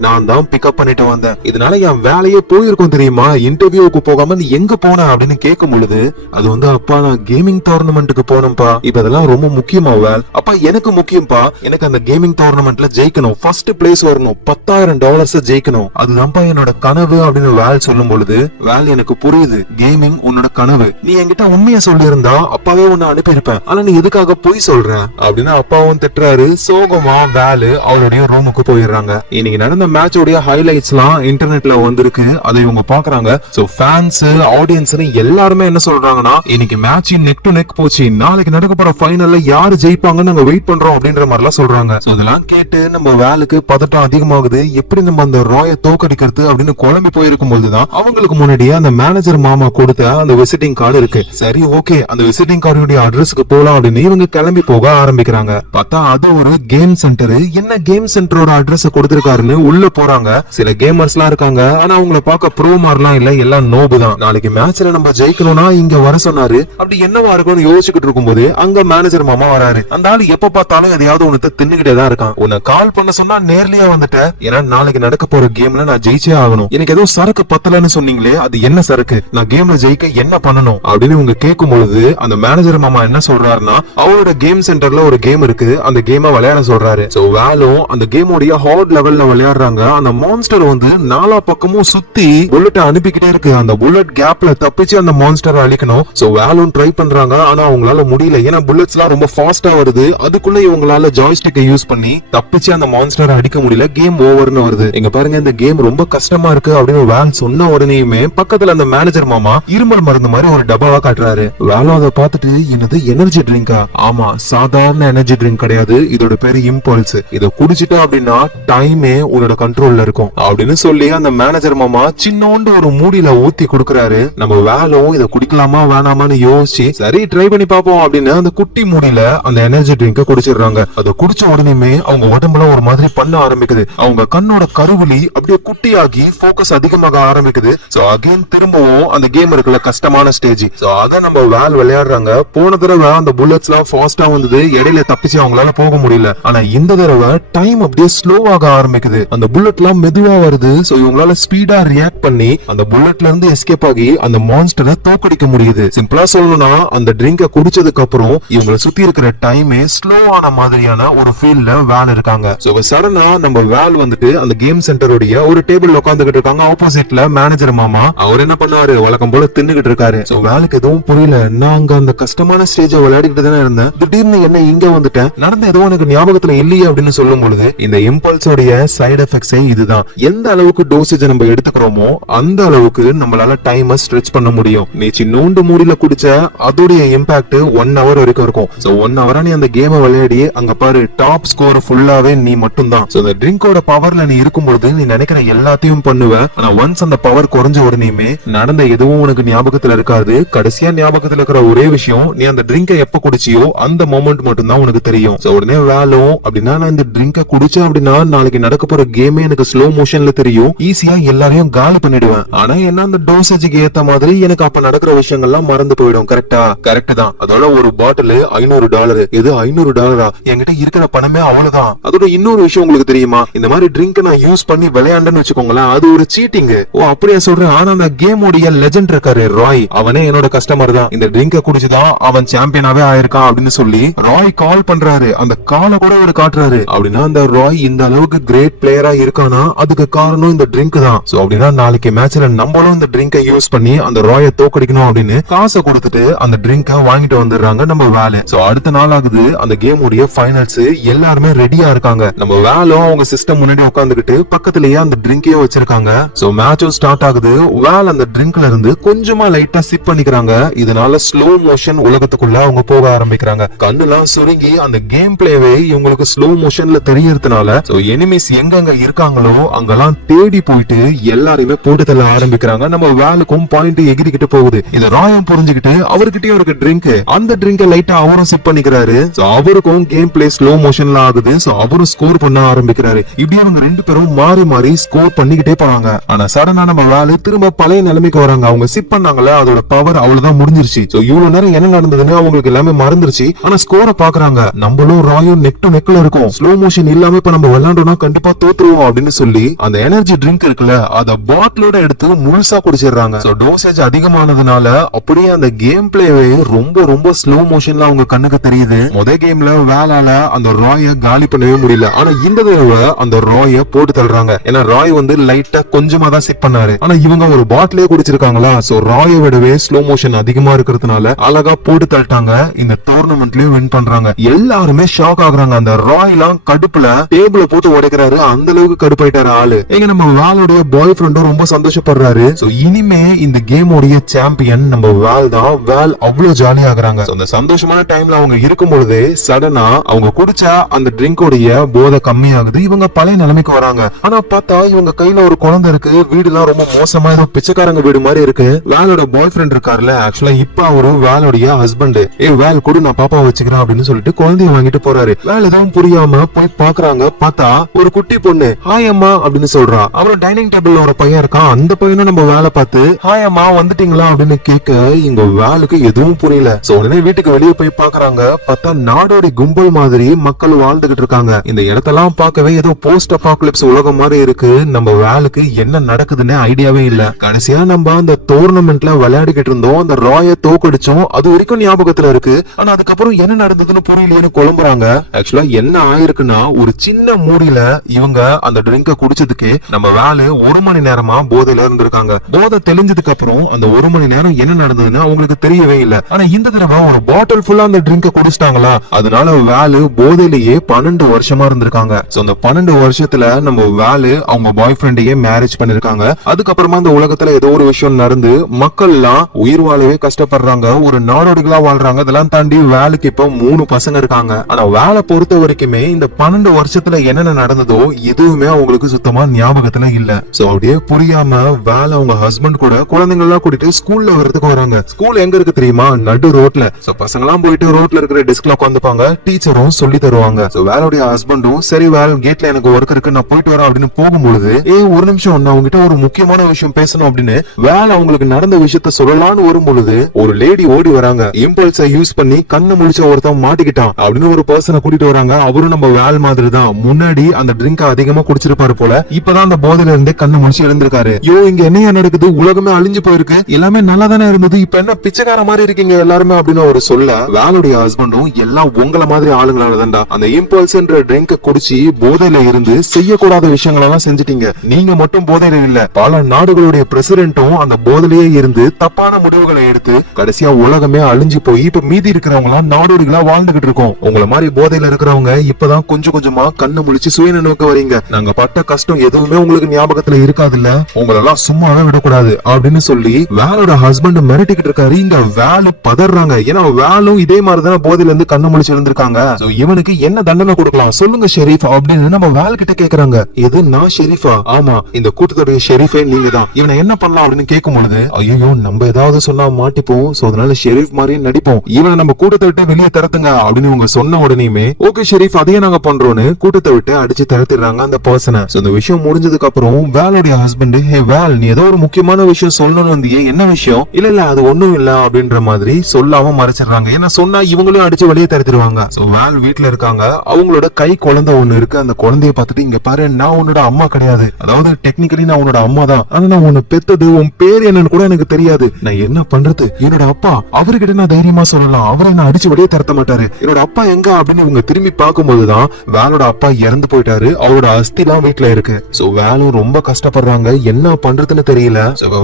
நான் தான் பிக்கப் பண்ணிட்டு வந்தேன், இதனால என் வேலையே போயிருக்கும் தெரியுமா, இன்டர்வியூக்கு போகாம நீ எங்க போன அப்படின்னு கேட்கும் பொழுது, அது வந்து அப்பா நான் கேமிங் டோர்னமெண்ட்டுக்கு போனேன்ப்பா, இப்ப அதெல்லாம் ரொம்ப முக்கியமா வேல்? அப்பா எனக்கு முக்கியம்பா, எனக்கு அந்த கேமிங் டோர்னமெண்ட்ல ஜெயிக்கணும், ஃபர்ஸ்ட் பிளேஸ் வரணும், $10,000 ஜெயிக்கணும், அதுதான்ப்பா என்னோட கனவு அப்படின்னு வேல் சொல்லும் பொழுது, வேல் எனக்கு புரியுது, கேமிங் உன்னோட கனவு, நீ என்கிட்ட உண்மையை சொல்லி இருந்தா அப்பாவே உன்னை அனுப்பியிருப்பேன், ஆனா நீ எதுக்காக போய் சொல்ற அப்படின்னு அப்பாவும் திட்டுறாரு. சோகமா வேலு அவருடைய ரூமுக்கு போயிடுறாங்க. இன்னைக்கு நடந்த மேட்சோடைய ஹைலைட்ஸ் எல்லாம் இன்டர்நெட்ல வந்திருக்கு, அதை இவங்க பாக்குறாங்க. சோ ஃபேன்ஸ், ஆடியன்ஸ் எல்லாருமே என்ன சொல்றாங்கன்னா, இன்னைக்கு மேட்ச் நெக் டு நெக் போச்சு, நாளைக்கு நடக்க போற ஃபைனல்ல யாரு ஜெயிப்பாங்கன்னு நாங்க வெயிட் பண்றோம் அப்படின்ற மாதிரி எல்லாம் சொல்றாங்க. சோ இதெல்லாம் கேட்டு நம்ம வேலுக்கு பதட்டம் அதிகமாகுது. எப்படி நம்ம அந்த ராய தோக்கடிக்கிறது அப்படின்னு குழம்பி போயிருக்கும் போதுதான் அவங்களுக்கு முன்னாடியே அந்த மேனேஜர் மாமா கொடுத்த அந்த விசிட்டிங் கார்டு இருக்கு. சரி ஓகே, அந்த விசிட்டிங் கார்டுடைய அட்ரஸ்க்கு போலாம் அப்படின்னு இவங்க கிளம்பி போக ஆரம்பிக்கிறாங்க. பார்த்தா அது ஒரு கேம் சென்டர். என்ன கேம் சென்டரோட அட்ரஸ் கொடுத்திருக்காருன்னு உள்ள போறாங்க. சில கேமர்ஸ் எல்லாம் இருக்காங்க, ஆனா அவங்கள பார்க்க ப்ரோ மாதிரிலாம் இல்ல, எல்லாம் நோபு தான். நாளைக்கு மேட்ச்ல நம்ம ஜெயிக்கணும்னா இங்க வர சொன்னாரு. அப்படி என்னவா இருக்கும்னு யோசிச்சுக்கிட்டு இருக்கும்போது அங்க மேனேஜர் மாமா வராரு. அந்த ஆளு எப்ப பார்த்தாலும் எதையாவது ஒண்ணு தின்னுகிட்டே தான் இருக்கான். உன்னை கால் பண்ண சொன்னா நேர்லயா வந்துட்ட, ஏன்னா நாளைக்கு நடக்க போற கேம்ல நான் ஜெயிச்சே ஆகணும், எனக்கு ஏதோ சரக்கு பத்தலன்னு சொன்னீங்களே, அது என்ன சரக்கு, நான் கேம்ல ஜெயிக்க என்ன பண்ணணும் அப்படின்னு இவங்க கேட்கும் பொழுது அந்த மேனேஜர் மாமா என்ன சொல்றாருன்னா, அவரோட கேம் சென்டர்ல ஒரு கேம் இருக்கு, அந்த கேமை விளையாட சொல்றாரு. சோ வேலும் அந்த கேமோடைய ஹார்ட் லெவல்ல விளையாடுறாங்க. அந்த மான்ஸ்டர் வந்து நாலா பக்கமும் சுத்தி புல்லட் அனுப்பிக்கிட்டே இருக்கு. அந்த புல்லட் கேப்ல தப்பிச்சு அந்த மான்ஸ்டர் அழிக்கணும். சோ வேலும் ட்ரை பண்றாங்க, ஆனா அவங்களால முடியல. ஏன்னா புல்லட்ஸ் எல்லாம் ரொம்ப ஃபாஸ்டா வருது. அதுக்குள்ள இவங்களால ஜாய்ஸ்டிக்கை யூஸ் பண்ணி தப்பிச்சு அந்த மான்ஸ்டரை அடிக்க முடியல. கேம் ஓவர்னு வருது. இங்க பாருங்க, இந்த கேம் ரொம்ப கஷ்டமா இருக்கு அப்படின்னு வேல் சொன்ன உடனேயுமே பக்கத்துல அந்த மேனேஜர் மாமா இருமல் மருந்து மாதிரி ஒரு டப்பாவா காட்டுறாரு. வேலும் அதை பார்த்துட்டு, என்னது எனர்ஜி ட்ரிங்கா? ஆமா, சாதாரண எனர்ஜி ட்ரிங்க் கிடையாது, இதோட பேரு இம்பல்ஸ். இத குடிச்சிட்டா அப்படின்னா டைமே உன்னோட கண்ட்ரோல்ல இருக்கும் அப்படின்னு சொல்லி அந்த மேனேஜர் மாமா சின்னோண்டு ஒரு மூடியில ஊத்தி கொடுக்கறாரு. நம்ம வேலும் இத குடிக்கலாமா வேணாமான்னு யோசிச்சு, சரி ட்ரை பண்ணி பாப்போம் அப்படின்னு அந்த குட்டி மூடியில அந்த எனர்ஜி ட்ரிங்க குடிச்சிடுறாங்க. அதை குடிச்ச உடனேயுமே அவங்க உடம்புல ஒரு மாதிரி பண்ண ஆரம்பிக்குது. அவங்க கண்ணோட கருவிழி அப்படியே குட்டியாகி போக்கஸ் அதிகமாக ஆரம்பிக்குது. சோ அகைன் திரும்பவும் அந்த கேம் இருக்குல்ல, கஷ்டமான ஸ்டேஜ். சோ அத நம்ம வேல் விளையாடுறாங்க. போன தடவை அந்த புல்லட்ஸ் எல்லாம் ஃபாஸ்டா வந்தது, இடையில தப்பிச்சு அவங்களால போக முடியல. ஆனா இந்த தடவை டைம் அப்படியே ஸ்லோவாக ஆரம்பிக்குது. அந்த புல்லட் எல்லாம் மெதுவா வருது. சோ இவங்களால ஸ்பீடா ரியாக்ட் பண்ணி அந்த புல்லட்ல இருந்து எஸ்கேப் ஆகி அந்த மான்ஸ்டரை தோக்கடிக்க முடியுது. சிம்பிளா சொல்லணும்னா, அந்த ட்ரிங்க குடிச்சதுக்கு அப்புறம் இவங்களை சுத்தி இருக்கிற டைமே ஸ்லோவான மாதிரியான ஒரு ஃபீல்ல வேல் இருக்காங்க. சோ சடனா நம்ம வேல் வந்துட்டு அந்த கேம் சென்டருடைய ஒரு டேபிள் உட்காந்துகிட்டு இருக்காங்க. ஆப்போசிட்ல மேனேஜர் மாமா. அவர் என்ன பண்ணுவாரு, வழக்கம் போல தின்னுகிட்டு இருக்காரு. சோ வேலுக்கு எதுவும் புரியல. நான் அங்க அந்த கஷ்டமான ஸ்டேஜ விளையாடிக்கிட்டு தானே இருந்தேன், திடீர்னு என்ன இங்க வந்துட்டேன், நடந்த ஏதோ எனக்கு ஞாபகத்துல இல்லையே அப்படின்னு சொல்லும் பொழுது இந்த இம்பல்ஸோடைய சைடு எஃபெக்ட்ஸே இதுதான். எந்த அளவுக்கு டோசேஜ் நம்ம எடுத்துக்கிறோமோ அந்த அளவுக்கு நம்மளால டைமை ஸ்ட்ரெச் பண்ண முடியும். நீ சின்னோண்டு மூடியில குடிச்ச அதோடைய இம்பாக்ட் 1 hour வரைக்கும் இருக்கும். சோ 1 hour நீ அந்த கேமை விளையாடி அங்க பாரு டாப் ஸ்கோர் ஃபுல்லாவே நீ மட்டும் தான். சோ இந்த ட்ரிங்கோட பவர்ல நீ இருக்கும்போது நீ நினைக்கிற எல்லாத்தையும் பண்ணுவ. ஆனா ஒன்ஸ் அந்த பவர் குறைஞ்ச உடனேயுமே நடந்த எதுவும் உனக்கு ஞாபகத்துல இருக்காது. கடைசியா ஞாபகத்துல இருக்கிற ஒரே விஷயம் நீ அந்த ட்ரிங்கை எப்ப குடிச்சியோ அந்த மொமெண்ட் மட்டும் தான் உனக்கு தெரியும். சோ உடனே வேலும் அப்படின்னா நான் இந்த ட்ரிங்கை குடிச்சேன் அப்படின்னா நாளைக்கு நடக்க போற கேமே எனக்கு ஸ்லோ மோஷன்ல தெரியும். ஈஸியா எல்லாரையும் காலி பண்ணிடுவேன். ஆனா என்ன அந்த டோசேஜுக்கு ஏத்த மாதிரி எனக்கு அப்ப நடக்கிற விஷயங்கள்லாம் மறந்து போயிடும். கரெக்டா? கரெக்ட் தான். அதோட ஒரு பாட்டில் $500. இது $500? என்கிட்ட இருக்கிற பணமே அவ்வளவுதான். அதோட இன்னொரு விஷயம் உங்களுக்கு தெரியுமா? இந்த மாதிரி ட்ரிங்க் நான் யூஸ் பண்ணி விளையாண்டேன்னு வச்சுக்கோங்களேன், அது ஒரு சீட்டிங். ஓ அப்படியே சொல்றேன். ஆனா அந்த கேமோடைய லெஜெண்ட் இருக்காரு ராய், அவனே என்னோட கஸ்டமர் தான். இந்த ட்ரிங்க குடிச்சுதான் அவன் சாம்பியனாவே ஆயிருக்கான் அப்படின்னு சொல்லி ராய் கால் பண்றாரு. அந்த காலை கூட அவர் காட்டுறாரு. அப்படின்னா அந்த ராய் இந்த அளவுக்கு கிரேட் பிளேயரா இருக்கானா அதுக்கு காரணம் இந்த ட்ரிங்க் தான். சோ அப்படின்னா நாளைக்கு மேட்ச்ல நம்மளும் இந்த ட்ரிங்கை யூஸ் பண்ணி அந்த ராயை தோக்கடிக்கணும் அப்படின்னு காசை கொடுத்துட்டு அந்த ட்ரிங்கை வாங்கிட்டு வந்துடுறாங்க நம்ம வேலை. சோ அடுத்த நாள் ஆகுது. அந்த கேம் உடைய ஃபைனல்ஸ் எல்லாருமே ரெடியா இருக்காங்க. நம்ம வேலும் அவங்க சிஸ்டம் முன்னாடி உட்காந்துக்கிட்டு பக்கத்திலேயே அந்த ட்ரிங்கையே வச்சிருக்காங்க. சோ மேட்சும் ஸ்டார்ட் ஆகுது. வேல் அந்த ட்ரிங்க்ல இருந்து கொஞ்சமா லைட்டா சிப் பண்ணிக்கிறாங்க. இதனால ஸ்லோ மோஷன் உலகத்துக்குள்ள அவங்க போக ஆரம்பிக்கிறாங்க. கண்ணுலாம் சுருங்கி அந்த கேம் பிளேவே இவங்களுக்கு ஸ்லோ மோஷன்ல தெரியறதுனால சோ எனிமீஸ் எங்கெங்க இருக்காங்களோ அங்கெல்லாம் தேடி போயிட்டு எல்லாரையுமே போட்டு தள்ள ஆரம்பிக்கிறாங்க. நம்ம வேலுக்கும் பாயிண்ட் எகிரிக்கிட்டு போகுது. இத ராயம் புரிஞ்சுக்கிட்டு அவர்கிட்டயும் இருக்கு ட்ரிங்க். அந்த ட்ரிங்கை லைட்டா அவரும் சிப் பண்ணிக்கிறாரு. சோ அவருக்கும் கேம் பிளே ஸ்லோ மோஷன்ல ஆகுது. சோ அவரும் ஸ்கோர் பண்ண ஆரம்பிக்கிறாரு. இப்படி அவங்க 2 பேரும் மாறி மாறி ஸ்கோர் பண்ணிக்கிட்டே போறாங்க. ஆனா சடனா நம்ம வேலு திரும்ப பழைய நிலைமைக்கு வராங்க. அவங்க சிப் பண்ணாங்கல்ல அதோட பவர் அவ்வளவுதான் முடிஞ்சிருச்சு. சோ இவ்வளவு நேரம் என்ன நடந்ததுன்னு அவங்களுக்கு எல்லாமே மறந்துருச்சு. ஆனா ஸ்கோரை பாக்குறாங்க. நம்மளும் ராயும் நெக் டு நெக்ல இருக்கும். ஸ்லோ மோஷன் இல்லாம இப்ப நம்ம விளையாண்டோம்னா கண்டிப்பா தோத்துருவோம் அப்படின்னு சொல்லி அந்த எனர்ஜி ட்ரிங்க் இருக்குல்ல அத பாட்டிலோட எடுத்து முழுசா குடிச்சிடுறாங்க. சோ டோசேஜ் அதிகமானதுனால அப்படியே அந்த கேம் பிளேவே ரொம்ப ரொம்ப ஸ்லோ மோஷன்ல அவங்க கண்ணுக்கு தெரியுது. முத கேம்ல வேலால அந்த ராய காலி பண்ணவே முடியல. ஆனா இந்த தடவை அந்த ராய போட்டு தள்ளுறாங்க. ஏன்னா ராய் வந்து லைட்டா கொஞ்சமா தான் சிப் பண்ணாரு. ஆனா இவங்க ஒரு பாட்டிலே குடிச்சிருக்காங்களா. சோ ராய விடவே ஸ்லோ மோஷன் அதிகமா இருக்கிறதுனால அழகா போட்டு தள்ளிட்டாங்க. இந்த டோர்னமெண்ட்லயும் வின் பண்றாங்க. எல்லாருமே ஷாக் ஆகுறாங்க. அந்த ராய் எல்லாம் கடுப்புல டேபிள போட்டு உடைக்கிறாரு. அந்த அளவுக்கு கடுப்பாயிட்டாரு ஆளு. எங்க நம்ம வேலோடைய பாய் ஃப்ரெண்டும் ரொம்ப சந்தோஷப்படுறாரு. சோ இனிமே இந்த கேமோடைய சாம்பியன் நம்ம வேல் தான். வேல் அவ்வளவு ஜாலியா ஆகுறாங்க. அந்த சந்தோஷமான டைம்ல அவங்க இருக்கும் பொழுது சடனா அவங்க குடிச்சா அந்த ட்ரிங்கோடைய போதை கம்மியாகுது. இவங்க பழைய நிலைமைக்கு வராங்க. ஆனா பார்த்தா இவங்க கையில ஒரு குழந்தை இருக்கு. வீடு எல்லாம் ரொம்ப மோசமா ஏதோ பிச்சைக்காரங்க வீடு மாதிரி இருக்கு. வேலோட பாய் ஃப்ரெண்ட் இருக்காருல்ல, ஆக்சுவலா இப்ப அவரு வேலோடைய ஹஸ்பண்ட். வேல் கூட நான் பாப்பா வச்சுக்கிறேன் அப்படின்னு சொல்லிட்டு குழந்தைய வாங்கிட்டு போறாரு. வேல் எதுவும் புரியாம போய் பாக்குறாங்க. பார்த்தா ஒரு குட்டி பொண்ணு ஹாய் அம்மா அப்படின்னு சொல்றா. அப்புறம் டைனிங் டேபிள்ல ஒரு பையன் இருக்கான். அந்த பையனும் நம்ம வேலை பார்த்து ஹாய் அம்மா வந்துட்டீங்களா அப்படின்னு கேட்க இங்க வேலுக்கு எதுவும் புரியல. சோ உடனே வீட்டுக்கு வெளியே போய் பாக்குறாங்க. பார்த்தா நாடோடி கும்பல் மாதிரி மக்கள் வாழ்ந்துகிட்டு இருக்காங்க. இந்த இடத்தெல்லாம் பார்க்கவே ஏதோ போஸ்ட் அபாகலிப்ஸ் உலகம் மாதிரி இருக்கு. நம்ம வேலுக்கு என்ன நடக்குதுன்னு ஐடியாவே இல்ல. கடைசியா நம்ம அந்த டோர்னமெண்ட்ல விளையாடிக்கிட்டு இருந்தோம். அந்த ராய தோக்கடிச்சோம். அது வரைக்கும் ஞாபகத்துல இருக்கு. ஆனா அதுக்கப்புறம் என்ன நடந்ததுன்னு புரியலையேன்னு குழம்புறாங்க. ஆக்சுவலா என்ன ஆயிருக்குன்னா ஒரு சின்ன மூடியில இவங்க அந்த ட்ரிங்க குடிச்சதுக்கு நம்ம வேலு 1 மணி நேரமா போதையில இருந்திருக்காங்க. போதை தெளிஞ்சதுக்கு அப்புறம் அந்த 1 மணி நேரம் என்ன நடந்ததுன்னு அவங்களுக்கு தெரியவே இல்ல. ஆனா இந்த தடவை ஒரு பாட்டில் ஃபுல்லா அந்த ட்ரிங்க குடிச்சிட்டாங்களா, அதனால வேலு போதையிலேயே 12 வருஷமா இருந்திருக்காங்க. சோ அந்த 12 வருஷத்துல நம்ம வேலு அவங்க பாய் ஃப்ரெண்டையே மேரேஜ் பண்ணிருக்காங்க. அதுக்கப்புறமா இந்த உலகத்துல ஏதோ ஒரு விஷயம் நடந்து மக்கள் எல்லாம் உயிர் வாழவே கஷ்டப்படுறாங்க. ஒரு நாடோடிகளா வாழ்றாங்க. இதெல்லாம் தாண்டி வேலுக்கு இப்ப 3 பசங்க இருக்காங்க. ஆனா வேலை பொறுத்த வரைக்குமே இந்த 12 வருஷத்துல என்னென்ன நடந்ததோ எதுவுமே அவங்களுக்கு சுத்தமா ஞாபகத்துல இல்ல. சோ அப்படியே புரியாம வேலை அவங்க ஹஸ்பண்ட் கூட குழந்தைங்க எல்லாம் கூட்டிட்டு ஸ்கூல்ல வரதுக்கு வராங்க. ஸ்கூல் எங்க இருக்கு தெரியுமா? நடு ரோட்ல. சோ பசங்க எல்லாம் போயிட்டு ரோட்ல இருக்கிற டெஸ்க்ல உட்காந்துப்பாங்க. டீச்சரும் சொல்லி தருவாங்க. சோ வேலையுடைய ஹஸ்பண்டும் சரி வேல் கேட்ல எனக்கு ஒர்க் இருக்கு நான் போயிட்டு வரேன் அப்படின்னு போகும்பொழுது ஒரு நிமிஷம் நான் உங்ககிட்ட ஒரு முக்கியமான விஷயம் பேசணும் அப்படின்னு வேலை அவங்களுக்கு நடந்த விஷயத்த சொல்லலாம்னு வரும்பொழுது ஒரு லேடி ஓடி வராங்க. இம்பல்ஸை யூஸ் பண்ணி கண்ணு முழிச்ச ஒருத்தன் மாட்டிக்கிட்டான் அப்படின்னு ஒரு பர்சனை கூட்டிட்டு வராங்க. அவரும் நம்ம வேல் மாதிரி தான். முன்னாடி அந்த ட்ரிங்க் அதிகமா குடிச்சிருப்பாரு போல. இப்பதான் அந்த போதையில இருந்து கண்ணு முடிச்சு எழுந்திருக்காரு. இங்க என்னையா நடக்குது? உலகமே அழிஞ்சு போயிருக்கு. எல்லாமே நல்லா தானே இருந்தது. இப்ப என்ன பிச்சைக்கார மாதிரி இருக்கீங்க எல்லாருமே அப்படின்னு அவர் சொல்ல வேலுடைய ஹஸ்பண்டும் எல்லாம் உங்கள மாதிரி ஆளுங்களால தான்டா. அந்த இம்பல்ஸ்ன்ற ட்ரிங்க் குடிச்சு போதையில இருந்து செய்யக்கூடாத விஷயங்கள் எல்லாம் செஞ்சுட்டீங்க. நீங்க மட்டும் போதையில இல்ல, பல நாடுகளுடைய பிரசிடென்ட்டும் அந்த போதையிலேயே இருந்து தப்பான முடிவுகளை எடுத்து கடைசியா உலகமே அழிஞ்சு போய் இப்ப மீதி இருக்கிறவங்க எல்லாம் நாடோடிகளா வாழ்ந்துகிட்டு இருக்கோம். உங்களை மாதிரி போதையில இருக்கிறவங்க இப்பதான் கொஞ்சம் கொஞ்சமா கண்ணு முழிச்சு சுயநினைவுக்கு வரீங்க. நாங்க பட்ட கஷ்டம் எதுவுமே உங்களுக்கு ஞாபகத்துல இருக்காதுல்ல, உங்களெல்லாம் சும்மாவே விடக்கூடாது அப்படின்னு சொல்லி வேலோட ஹஸ்பண்ட் மிரட்டிக்கிட்டு இருக்காரு. இங்க வேலு பதறாங்க. ஏன்னா வேலும் இதே மாதிரிதான் போதையில இருந்து கண்ணு முழிச்சு இருந்திருக்காங்க. இவனுக்கு என்ன தண்டனை கொடுக்கலாம் சொல்லுங்க ஷெரீஃப் அப்படின்னு நம்ம வேல் கிட்ட கேக்குறாங்க. இது நான் ஷெரீஃபா? ஆமா, இந்த கூட்டத்துடைய ஷெரீஃபே நீங்க தான். இவனை என்ன பண்ணலாம் அப்படின்னு கேட்கும் பொழுது, ஐயோ நம்ம ஏதாவது சொன்னா மாட்டிப்போம், சோ அதனால ஷெரீஃப் மாதிரியே நடிப்போம், இவனை நம்ம கூட்டத்தை விட்டு வெளியே தரத்துங்க அப்படின்னு இவங்க சொன்ன உடனேயுமே ஓகே ஷெரீஃப் அதையே நாங்க பண்றோம்னு கூட்டத்தை விட்டு அடிச்சு தரத்திடுறாங்க அந்த பர்சனை. இந்த விஷயம் முடிஞ்சதுக்கு அப்புறம் வேலுடைய ஹஸ்பண்ட், ஹே வேல் நீ ஏதோ ஒரு முக்கியமான விஷயம் சொல்லணும்னு வந்தியே, என்ன விஷயம்? இல்ல இல்ல அது ஒண்ணும் இல்ல அப்படின்ற மாதிரி சொல்லாம மறைச்சிடுறாங்க. ஏன்னா சொன்னா இவங்களும் அடிச்சு வெளியே தரத்திடுவாங்க. வேல் வீட்டுல இருக்காங்க. அவங்களோட கை குழந்தை ஒண்ணு இருக்கு. அந்த குழந்தைய பார்த்துட்டு, இங்க பாரு நான் உன்னோட அம்மா கிடையாது, அதாவது டெக்னிக்கலி நான் உன்னோட அம்மா தான், ஆனா நான் உன்னை பெத்தது உன் பேர் என்னன்னு கூட எனக்கு தெரியாது, நான் என்ன பண்றது? என்னோட அப்பா, அவர்கிட்ட நான் தைரியமா சொல்லலாம், அவரை என்ன அடிச்சு வெளியே தரத்த மாட்டாரு, என்னோட அப்பா எங்க அப்படின்னு இவங்க திரும்பி பார்க்கும்போதுதான் வேலோட அப்பா இறந்து போயிட்டாரு. அவரோட அஸ்தி எல்லாம் வீட்டுல இருக்கு. சோ வேலும் ரொம்ப கஷ்டப்படுறாங்க, என்ன பண்றதுன்னு தெரியல.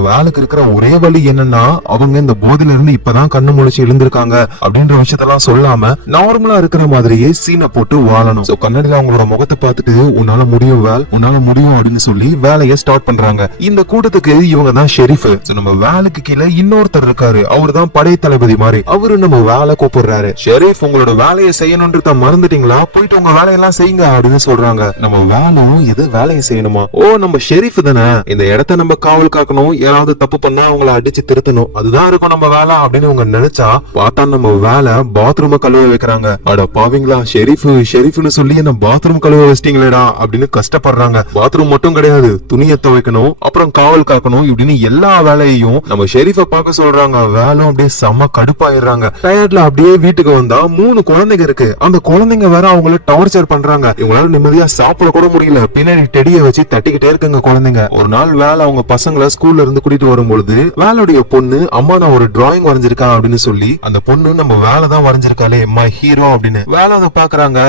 வேலுக்கு இருக்கிற ஒரே வழி என்னன்னா, அவங்க இந்த போதையில இருந்து இப்பதான் கண்ணு முழிச்சு எழுந்திருக்காங்க அப்படின்ற விஷயத்தெல்லாம் சொல்லாம நார்மலா இருக்கிற மாதிரியே சீனை போட்டு வாழணும். சோ கண்ணாடியில அவங்களோட முகத்தை பார்த்துட்டு, உன்னால முடியும் வேல், உன்னால முடியும் அப்படின்னு சொல்லி வேலையை ஸ்டார்ட் பண்றாங்க. இந்த கூட்டத்துக்கு இவங்க தான் ஷெரீஃப். நம்ம வேலுக்கு கீழே இன்னொருத்தர் இருக்காரு, அவரு தான் படை தளபதி மாதிரி. அவரு நம்ம வேலை கூப்பிடுறாரு. ஷெரீஃப் உங்களோட வேலையை செய்யணும்ன்றத மறந்துட்டீங்களா, போயிட்டு உங்க வேலையெல்லாம் செய்யுங்க அப்படின்னு சொல்றாங்க. நம்ம வேலும் இது வேலையை செய்யணுமா? ஓ நம்ம ஷெரீஃப் தானே, இந்த இடத்த நம்ம காவல் காக்கணும், யாராவது தப்பு பண்ணா அவங்கள அடிச்சு திருத்தணும், அதுதான் இருக்கும் நம்ம வேலை அப்படின்னு உங்க நினைச்சா பார்த்தா நம்ம வேலை பாத்ரூம் கழுவ வைக்கிறாங்க. அட பாவீங்களா, ஷெரீஃப்னு சொல்லி என்ன பாத்ரூம் கழுவ வச்சிட்டீங்களேடா அப்படின்னு கஷ்டப்படுறாங்க. பாத்ரூம் மட்டும் கிடையாது, துணியை துவைக்கணும், அப்புறம் காவல் காக்கணும், இப்படின்னு எல்லா வேலையையும் நம்ம ஷெரீஃபை பார்க்க சொல்றாங்க. வேலும் அப்படியே செம்ம கடுப்பாயிடுறாங்க. டயர்ட்ல அப்படியே வீட்டுக்கு வந்தா 3 குழந்தைங்க இருக்கு. அந்த குழந்தைங்க வேற அவங்கள டார்ச்சர் பண்றாங்க. இவங்களால நிம்மதியா சாப்பிட கூட முடியல. பின்னாடி டெடியை வச்சு தட்டிக்கிட்டே இருக்குங்க குழந்தைங்க. ஒரு நாள் வேலை அவங்க பசங்களை ஸ்கூல்ல இருந்து கூட்டிட்டு வரும்பொழுது வேலுடைய பொண்ணு, அம்மா நான் ஒரு டிராயிங் வரைஞ்சிருக்கேன் அப்படின்னு சொல்லி, அந்த பொண்ணு நம்ம வேலை தான் வரைஞ்சிருக்காளே மை ஹீரோ அப்படின்னு வேலை அதை பாக்குறாங்க.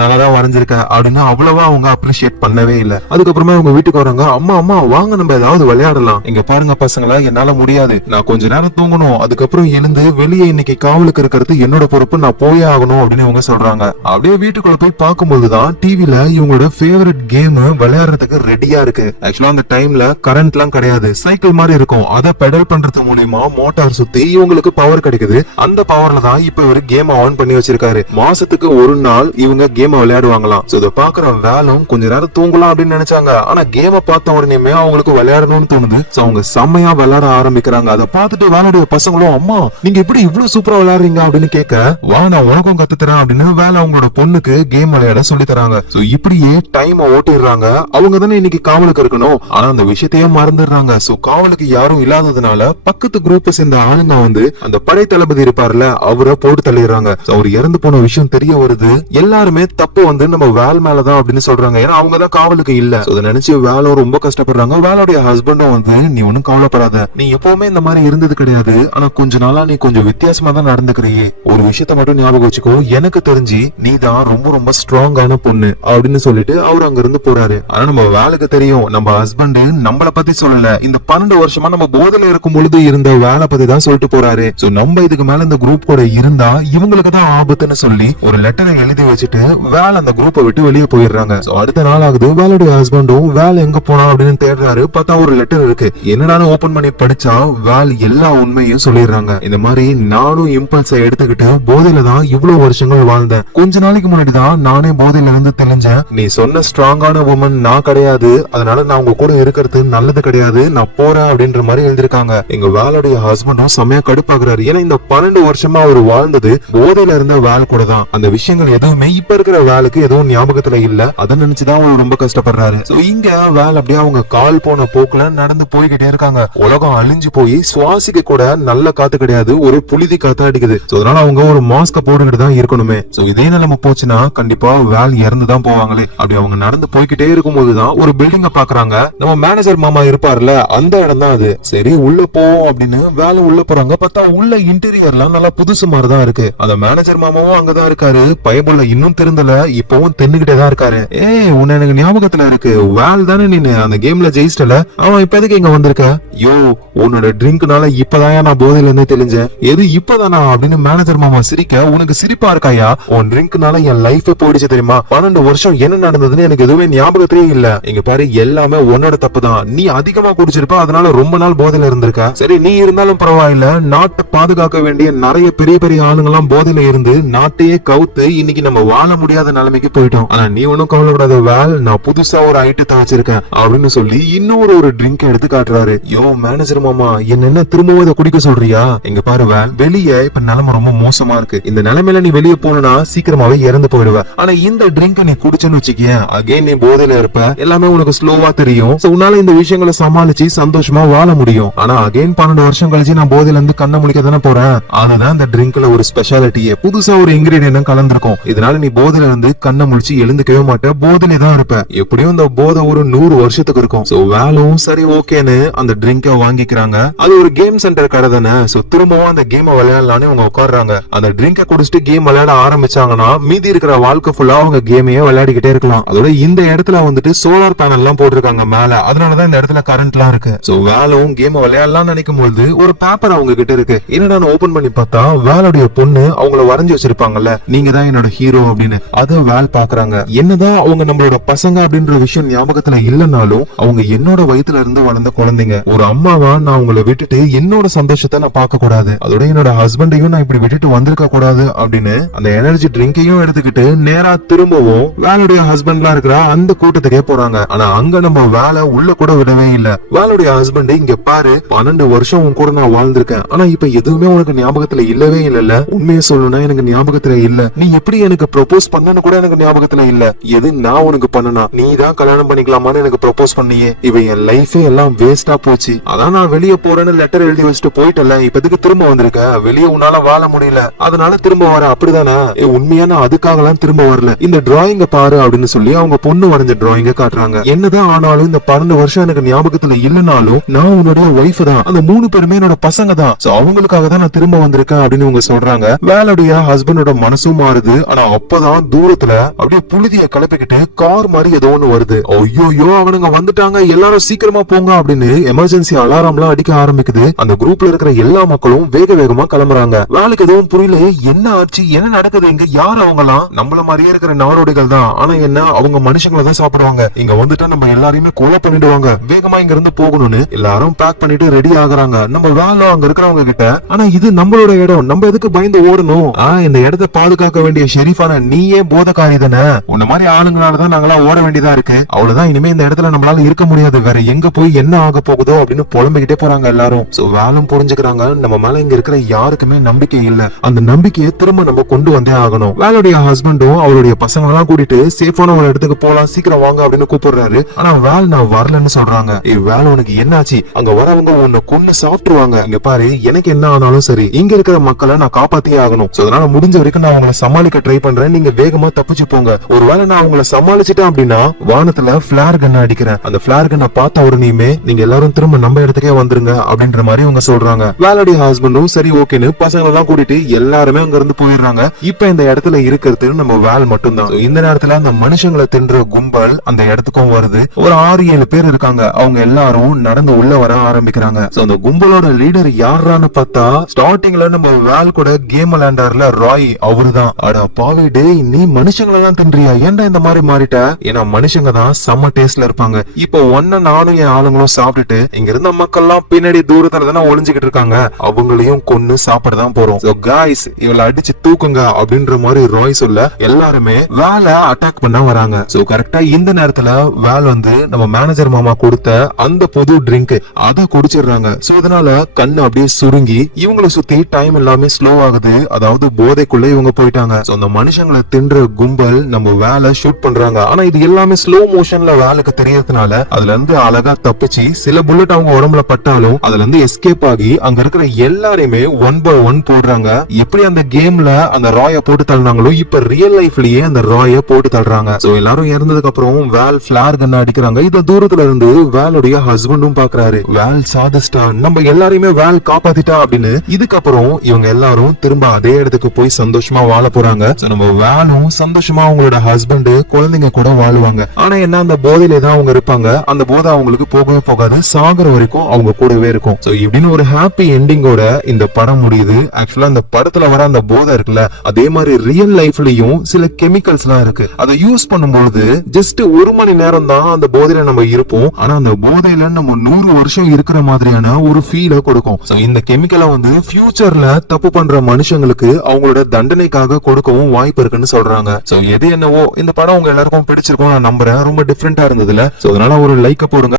நல்லா தான் வரைஞ்சிருக்கேன் அப்படின்னு அவ்வளவா அவங்க அப்ரிஷியேட் பண்ணவே இல்ல. அதுக்கப்புறமா அவங்க வீட்டுக்கு வராங்க. அம்மா அம்மா வாங்க நம்ம ஏதாவது விளையாடலாம். இங்க பாருங்க பசங்களா, என்னால முடியாது, நான் கொஞ்ச நேரம் தூங்கணும், அதுக்கப்புறம் எழுந்து வெளியே இன்னைக்கு காவலுக்கு இருக்கிறது என்னோட பொறுப்பு, நான் போயே ஆகணும் அப்படின்னு இவங்க சொல்றாங்க. அப்படியே வீட்டுக்குள்ள போய் பார்க்கும்போதுதான் டிவில இவங்களோட ஃபேவரட் கேம் விளையாடுறதுக்கு ரெடியா இருக்கு. ஆக்சுவலா அந்த டைம்ல கரண்ட் எல்லாம் கிடையாது, சைக்கிள் மாதிரி இருக்கும், அதை பெடல் பண்றது மூலியமா மோட்டார் சுத்தி இவங்களுக்கு பவர் கிடைக்குது. அந்த பவர்ல தான் இப்ப இவரு கேம் ஆன் பண்ணி வச்சிருக்காரு. மாசத்துக்கு ஒரு நாள் இவங்க கேம் விளையாடுவாங்களாம். இத பாக்குற வேலும் கொஞ்ச நேரம் தூங்கலாம் அப்படின்னு நினைச்சாங்க. ஆனா கேம பார்த்த உடனே அவங்களுக்கு விளையாடணும்னு தோணுது. அவங்க செம்மையா விளையாட ஆரம்பிக்கிறாங்க. அதை பார்த்துட்டு வேலையுடைய பசங்களும், அம்மா நீங்க எப்படி இவ்வளவு சூப்பரா விளையாடுறீங்க அப்படின்னு கேட்க, வா நான் உனக்கும் கத்து தரேன் அப்படின்னு வேலை அவங்களோட பொண்ணுக்கு கேம் விளையாட சொல்லி தராங்க. இப்படியே டைம் ஓட்டிடுறாங்க. அவங்க தானே இன்னைக்கு காவலுக்கு இருக்கணும், ஆனா அந்த விஷயத்தையே மறந்துடுறாங்க. காவலுக்கு யாரும் இல்லாததுனால பக்கத்து குரூப் சேர்ந்த ஆளுங்க வந்து அந்த படை தளபதி இருப்பார்ல, அவரை போட்டு தள்ளிடுறாங்க. அவர் இறந்து போன விஷயம் தெரிய வருது. எல்லாருமே தப்பு வந்து நம்ம வேல் மேலதான் அப்படின்னு சொல்றாங்க. ஏன்னா அவங்க தான் காவலுக்கு இல்ல. அதை நினைச்சு வேலும் ரொம்ப கஷ்டப்படுறாங்க. வேலோடைய ஹஸ்பண்டும் வந்து, நீ ஒன்னும் கவலைப்படாத, நீ எப்பவுமே இந்த மாதிரி இருந்தது கிடையாது, ஆனா கொஞ்ச நாளா நீ கொஞ்சம் வித்தியாசமா தான் நடந்துக்கிறியே, ஒரு விஷயத்த மட்டும் ஞாபகம் வச்சுக்கோ, எனக்கு தெரிஞ்சு நீ தான் ரொம்ப ரொம்ப ஸ்ட்ராங்கான பொண்ணு அப்படின்னு சொல்லிட்டு அவர் அங்க இருந்து போறாரு. ஆனா நம்ம வேலைக்கு தெரியும் நம்ம ஹஸ்பண்ட் நம்மள பத்தி சொல்லல, இந்த 12 வருஷமா நம்ம போதையில இருக்கும் பொழுது இருந்த வேலை பத்தி தான் சொல்லிட்டு போறாரு. நம்ம இதுக்கு மேல இந்த குரூப் கூட இருந்தா இவங்களுக்கு தான் ஆபத்துன்னு சொல்லி ஒரு லெட்டரை எழுதி வச்சுட்டு வேலை அந்த குரூப்பை விட்டு வெளியே போயிடுறாங்க. அடுத்த நாள் ஆகுது. வேலையுடைய ஹஸ்பண்டும் வேலை எங்க போனா அப்படின்னு தேடுறாரு. பார்த்தா ஒரு லெட்டர் இருக்கு. என்னடான்னு ஓபன் பண்ணி படிச்சா வேல் எல்லா உண்மையும் சொல்லிடுறாங்க. இந்த மாதிரி நானும் இம்பல்ஸை எடுத்துக்கிட்டு போதையில தான் இவ்வளவு வருஷங்கள் வாழ்ந்தேன். கொஞ்ச நாளைக்கு முன்னாடி தான் நானே போதையில இருந்து தெளிஞ்சேன். நீ சொன்ன ஸ்ட்ராங்கான உமன் நான் கிடையாது, அதனால நான் உங்க கூட இருக்கிறது நல்லது கிடையாது, நான் போறேன் அப்படின்ற மாதிரி எழுதிருக்காங்க. எங்க வேலையுடைய ஹஸ்பண்டும் செம்மையா கடுப்பாக்குறாரு. ஏன்னா இந்த 12 வருஷமா அவர் வாழ்ந்தது போதையில இருந்த வேல் கூட தான். அந்த விஷயங்கள் எதுவுமே இப்ப இருக்கிற வேலுக்கு எதுவும் ஞாபகத்துல இல்ல. அதை நினைச்சுதான் அவர் ரொம்ப கஷ்டப்படுறாரு. இங்க வேல் அப்படியே அவங்க கால் போன போக்குல நடந்து போய்கிட்டே இருக்காங்க. உலகம் அழிஞ்சு போய் சுவாசிக்க கூட நல்ல காத்து கிடையாது, ஒரு புழுதி காத்து அடிக்குது. அதனால அவங்க ஒரு மாஸ்க போட்டுக்கிட்டு தான் இருக்கணுமே. இதே நிலைமை போச்சுன்னா கண்டிப்பா வேல் இறந்துதான் போவாங்களே. அப்படி அவங்க நடந்து போய்கிட்டே இருக்கும் போதுதான் ஒரு பில்டிங்க பாக்குறாங்க. நம்ம மேனேஜர் மாமா இருப்பார்ல, அந்த இடம் தான் அது. சரி உள்ள போவோம் அப்படின்னு வேலை உள்ள போறாங்க. பார்த்தா உள்ள இன்டீரியர்லாம் நல்லா புதுசு மாதிரிதான் இருக்கு. அந்த மேனேஜர் மாமாவும் அங்கதான் இருக்காரு. பயபுள்ள இன்னும் திருந்தல, இப்பவும் தென்னுகிட்டே தான் இருக்காரு. ஏய் உன்ன எனக்கு ஞாபகத்துல இருக்கு, வேல் தானே நீனு அந்த கேம்ல ஜெயிச்சிட்டல, அவன் இப்ப எதுக்கு இங்க வந்திருக்க? யோ உன்னோட ட்ரிங்க்னால இப்பதான் நான் போதையில இருந்தே தெளிஞ்சேன். எது இப்பதானா அப்படின்னு மேனேஜர் மாமா சிரிக்க, உனக்கு சிரிப்பா இருக்காயா? உன் ட்ரிங்க்னால என் லைஃபே போயிடுச்சு தெரியுமா, பணம் 12 வருஷம் என்ன நடந்ததுன்னு எனக்கு எதுவுமே ஞாபகத்திலே இல்ல. இங்க பாரு, எல்லாமே உன்னோட தப்பு தான். நீ அதிகமா குடிச்சிருப்ப, அதனால ரொம்ப நாள் போதையில இருந்திருக்க. சரி, நீ இருந்தாலும் பரவாயில்ல, நாட்டை பாதுகாக்க வேண்டிய நிறைய பெரிய பெரிய ஆளுங்கெல்லாம் போதையில இருந்து நாட்டையே கவுத்து இன்னைக்கு நம்ம வாழ முடியாத நிலைமைக்கு போயிட்டோம். ஆனா நீ ஒன்னும் கவலைப்படாத வேல், நான் புதுசா ஒரு ஐட்டத்தை வச்சிருக்கேன் அப்படின்னு சொல்லி இன்னொரு ஒரு ட்ரிங்க் எடுத்து காட்டுறாரு. யோ மேனேஜர் மாமா, என்ன திரும்பவும் இதை குடிக்க சொல்றியா? இங்க பாரு வேல், வெளியே இப்ப நிலைமை ரொம்ப மோசமா இருக்கு. இந்த நிலைமையில நீ வெளியே போனா சீக்கிரமாவே இறந்து போயிடுவ. ஆனா இந்த ட்ரிங்க் நீ குடிச்சேன்னு வச்சுக்கேன், அகைன் நீ போதையில இருப்ப, எல்லாமே உனக்கு ஸ்லோவா தெரியும். உன்னால இந்த விஷயங்களை சமாளிச்சு சந்தோஷமா வாழ முடியும். ஆனா அகைன் 12 வருஷம் கழிச்சு நான் போதையில இருந்து கண்ணை முழிக்க தானே போறேன். அதுதான் இந்த ட்ரிங்க்ல ஒரு ஸ்பெஷாலிட்டியே. புதுசா ஒரு இன்கிரீடியன்ட் கலந்துருக்கும். இதனால நீ போதையில இருந்து கண்ணை முழிச்சு எழுந்துக்கவே மாட்டேன், போதையில தான் இருப்ப. எப்படியும் இந்த போதை ஒரு 100 வருஷத்துக்கு இருக்கும். சோ வேலும் சரி ஓகேன்னு அந்த ட்ரிங்க வாங்கிக்கிறாங்க. அது ஒரு கேம் சென்டர் கடை தானே. சோ திரும்பவும் அந்த கேம் விளையாடலான்னு அவங்க உட்காடுறாங்க. அந்த ட்ரிங்க குடிச்சிட்டு கேம் விளையாட ஆரம்பிச்சாங்கன்னா மீதி இருக்கிற வாழ்க்கை ஃபுல்லா அவங்க கேமையே விளையாடிக்கிட்டே இருக்கலாம். அதோட இந்த இடத்துல வந்துட்டு சோலார் பேனல் எல்லாம் போட்டிருக்காங்க மேல, அதனாலதான் இந்த இடத்துல கரண்ட் எல்லாம் இருக்கு. சோ வேலும் கேம் விளையாடலாம் நினைக்கும் போது ஒரு பேப்பர் அவங்க கிட்ட இருக்கு. என்னடா ஓபன் பண்ணி பார்த்தா வேலுடைய பொண்ணு அவங்கள வரைஞ்சு வச்சிருப்பாங்கல்ல, நீங்க தான் என்னோட ஹீரோ அப்படின்னு. அத வேல் பாக்குறாங்க. என்னதான் அவங்க நம்மளோட பசங்க அப்படின்ற விஷயம் ஞாபகத்துல இல்லனாலும் அவங்க என்னோட வயித்துல இருந்து வளர்ந்த குழந்தைங்க. ஒரு அம்மாவா நான் அவங்களை விட்டுட்டு என்னோட சந்தோஷத்தை நான் பார்க்க கூடாது, அதோட என்னோட ஹஸ்பண்டையும் நான் இப்படி விட்டுட்டு வந்திருக்க கூடாது அப்படின்னு அந்த எனர்ஜி ட்ரிங்கையும் எடுத்துக்கிட்டு நேரா திரும்பவும் வேலுடைய ஹஸ்பண்ட்லாம் இருக்கிற அந்த கூட்டத்துக்கே போறாங்க. ஆனா அங்க நம்ம வேலை உள்ள கூட விடவே இல்ல. வேலுடைய ஹஸ்பண்ட், இங்க பாரு, 12 வருஷம் உன் கூட நான் வாழ்ந்திருக்கேன், ஆனா இப்ப எதுவுமே உனக்கு ஞாபகத்துல இல்லவே இல்ல. உண்மையை சொல்லணும்னா எனக்கு ஞாபகத்துல இல்ல. நீ எப்படி எனக்கு ப்ரொபோஸ் பண்ணனு கூட எனக்கு ஞாபகத்துல இல்ல. எது நான் உனக்கு பண்ணனா? நீ தான் கல்யாணம் பண்ணிக்கலாமான்னு எனக்கு ப்ரொபோஸ் பண்ணியே. இவ என் லைஃபே எல்லாம் வேஸ்டா போச்சு. அதான் நான் வெளியே போறேன்னு லெட்டர் எழுதி வச்சுட்டு போயிட்டல, இப்பதுக்கு திரும்ப வந்திருக்க. வெளியே உன்னால வாழ முடியல, அதனால திரும்ப வர, அப்படிதானே? உண்மையான அதுக்காகலாம் திரும்ப வரல. இந்த டிராயிங்க பாரு அப்படின்னு சொல்லி அவங்க பொண்ணு வரைஞ்ச டிராயிங்க காட்டுறாங்க. என்னதான் ஆனாலும் இந்த 12 வருஷம் எனக்கு ஞாபகத்துல இல்லனாலும் நான் உன்னுடைய ஒய்ஃப் தான், அந்த 3 பேருமே என்னோட பசங்க தான். அவங்களுக்காக தான் நான் திரும்ப வந்திருக்கேன் அப்படின்னு அவங்க சொல்றாங்க. வேலுடைய ஹஸ்பண்டோட மனசும் மாறுது. ஆனா அப்பதான் தூரத்துல அப்படியே புழுதிய கிளப்பிக்கிட்டு கார் மாதிரி ஏதோ ஒண்ணு வருது. ஐயோ அவனுங்க வந்துட்டாங்க, எல்லாரும் சீக்கிரமா போங்க அப்படின்னு எமர்ஜென்சி அலாரம் எல்லாம் அடிக்க ஆரம்பிக்குது. அந்த குரூப்ல இருக்கிற எல்லா மக்களும் வேக வேகமா கிளம்புறாங்க. வேலுக்கு எதுவும் புரியல, என்ன ஆச்சு, என்ன நடக்குது இங்க, யார் அவங்கலாம்? நம்மள மாதிரியே இருக்கிற நாடோடிகள் தான், ஆனா என்ன அவங்க மனுஷங்களை தான் சாப்பிடுவாங்க, இங்க வந்துட்டா நம்ம எல்லாரையுமே கொலை பண்ணிடுவாங்க, வேகமா இங்க இருந்து போகணும்னு எல்லாரும் பேக் பண்ணிட்டு ரெடி ஆகுறாங்க. நம்ம வேலை அங்க இருக்கிறவங்க கிட்ட, ஆனா இது நம்மளோட இடம், நம்ம எதுக்கு பயந்து ஓடணும்? இந்த இடத்தை பாதுகாக்க வேண்டிய ஷெரீஃபான நீயே போதக்காரி தானே, உன்ன மாதிரி ஆளுங்களாலதான் நாங்களாம் ஓட வேண்டியதா இருக்கு, அவ்வளவுதான், இனிமே இந்த இடத்துல நம்மளால இருக்க முடியாது, வேற எங்க போய் என்ன ஆக போகுதோ அப்படின்னு புலம்பிக்கிட்டே போறாங்க எல்லாரும். சோ வேலும் புரிஞ்சுக்கிறாங்க, நம்ம மேல இங்க இருக்கிற யாருக்குமே நம்பிக்கை இல்ல, அந்த நம்பிக்கையை திரும்ப நம்ம கொண்டு வந்தே ஆகணும். வேலுடைய ஹஸ்பண்டும் அவருடைய பசங்க எல்லாம் கூட்டிட்டு சேஃபான ஒரு இடத்துக்கு போலாம், சீக்கிரம் வாங்க அப்படின்னு கூப்பிடுறாரு. ஆனா வேல் நான் வரலன்னு சொல்றாங்க. வேல் உனக்கு என்னாச்சு? அங்க வரவங்க உன்னை கொன்னு சாப்பிட்டுருவாங்க. இங்க பாரு, எனக்கு என்ன ஆனாலும் சரி, இங்க இருக்கிற மக்களை நான் காப்பாத்தியே ஆகணும். அதனால முடிஞ்ச வரைக்கும் நான் அவங்களை சமாளிக்க ட்ரை பண்றேன், நீங்க வேகமா தப்பிச்சு போங்க. ஒருவேளை நான் அவங்களை சமாளிச்சுட்டேன் அப்படின்னா வானத்துல பிளார் கன் அடிக்கிறேன், அந்த பிளார் கன்னை பார்த்த உடனேயுமே நீங்க எல்லாரும் திரும்ப நம்ம இடத்துக்கே வந்துருங்க அப்படின்ற மாதிரி அவங்க சொல்றாங்க. வேலுடைய ஹஸ்பண்டும் சரி ஓகேன்னு பசங்களை எல்லாம் கூட்டிட்டு எல்லாருமே அங்க இருந்து போயிடுறாங்க. இப்ப இந்த இடத்துல இருக்கிறது நம்ம வேல் மட்டும் தான். இந்த நேரத்துல அந்த மனுஷங்களை தின்ற கும்பல் அந்த இடத்துக்கும் வருது. ஒரு 6-7 பேர் இருக்காங்க. அவங்க எல்லாரும் நடந்து உள்ள வர ஆரம்பிக்கிறாங்க. அந்த கும்பலோட லீடர் யாரான்னு பார்த்தா ஸ்டார்டிங்ல நம்ம வேல் கூட கேம் விளையாண்டார்ல ராய், அவருதான். அட பாவி டேய், நீ மனுஷங்களை தான் தின்றியா? ஏன்டா இந்த மாதிரி மாறிட்ட? ஏன்னா மனுஷங்க தான் செம்ம டேஸ்ட்ல இருப்பாங்க. இப்போ ஒன்ன நானும் என் ஆளுங்களும் சாப்பிட்டுட்டு இங்க இருந்த மக்கள் எல்லாம் பின்னாடி தூரத்துல தானே ஒளிஞ்சுக்கிட்டு இருக்காங்க, அவங்களையும் கொன்னு சாப்பிடதான் போறோம். காய்ஸ் இவளை அடிச்சு தூக்குங்க அப்படின்ற மாதிரி ராய் சொல்ல எல்லாருமே வேலை அட்டாக் பண்ண வராங்க. சோ கரெக்டா இந்த நேரத்துல வேல் வந்து நம்ம மேனேஜர் மாமா கொடுத்த அந்த புது ட்ரிங்க் அத குடிச்சிடுறாங்க. சோ இதனால கண்ணு அப்படியே சுருங்கி இவங்களை சுத்தி டைம் எல்லாமே ஸ்லோ ஆகுது, அதாவது போதைக்குள்ள இவங்க போயிட்டாங்க. சோ அந்த மனுஷங்களை தின்ற கும்பல் நம்ம வேலை ஷூட் பண்றாங்க. ஆனா இது எல்லாமே ஸ்லோ மோஷன்ல வேலுக்கு தெரியறதுனால அதுல இருந்து அழகா தப்பிச்சு சில புல்லட் அவங்க உடம்புல பட்டாலும் அதுல இருந்து எஸ்கேப் ஆகி அங்க இருக்கிற எல்லாரையுமே 1 by 1 போடுறாங்க. எப்படி அந்த கேம்ல அந்த ராய போட்டு தள்ளினாங்களோ இப்ப ரியல் லைஃப்லயே அந்த ராய போட்டு தள்ளுறாங்க. சோ எல்லாரும் இறந்ததுக்கு அப்புறம் வேல் பிளார் கன் அடிக்கிறாங்க. இத தூரத்துல இருந்து வேலுடைய ஹஸ்பண்டும் பாக்குறாரு. வேல் சாதிஸ்டா, நம்ம எல்லாரையுமே வேல் காப்பாத்திட்டா அப்படின்னு. இதுக்கப்புறம் இவங்க எல்லாரும் திரும்ப அதே இடத்துக்கு போய் சந்தோஷமா வாழ போறாங்க. நம்ம வேலும் சந்தோஷமா அவங்களோட ஹஸ்பண்ட் குழந்தைங்க கூட வாழுவாங்க. ஆனா என்ன, அந்த போதையில தான் அவங்க இருப்பாங்க. அந்த போதை அவங்களுக்கு போகவே போகாது, சாகுற வரைக்கும் அவங்க கூடவே இருக்கும். சோ இப்படின்னு ஒரு ஹாப்பி எண்டிங்கோட இந்த படம் முடியுது. ஆக்சுவலா அந்த படத்துல வர அந்த போதை இருக்குல்ல, அதே மாதிரி ரியல் லைஃப்லயும் சில கெமிக்கல்ஸ் எல்லாம் இருக்கு. அதை யூஸ் பண்ணும்போது ஜஸ்ட் 1 மணி நேரம் தான் அந்த போதையில நம்ம இருப்போம். ஆனா அந்த போதையில நம்ம 100 வருஷம் இருக்கிற மாதிரியான ஒரு ஃபீலை கொடுக்கும். So இந்த கெமிக்கலை வந்து ஃபியூச்சர்ல தப்பு பண்ற மனுஷங்களுக்கு அவங்களோட தண்டனைக்காக கொடுக்கவும் வாய்ப்பு இருக்குன்னு சொல்றாங்க. சோ எது என்னவோ இந்த படம் உங்க எல்லாருக்கும் பிடிச்சிருக்கும் நான் நம்புறேன். ரொம்ப டிஃபரெண்டா இருந்ததுல. சோ அதனால ஒரு லைக்க போடுங்க.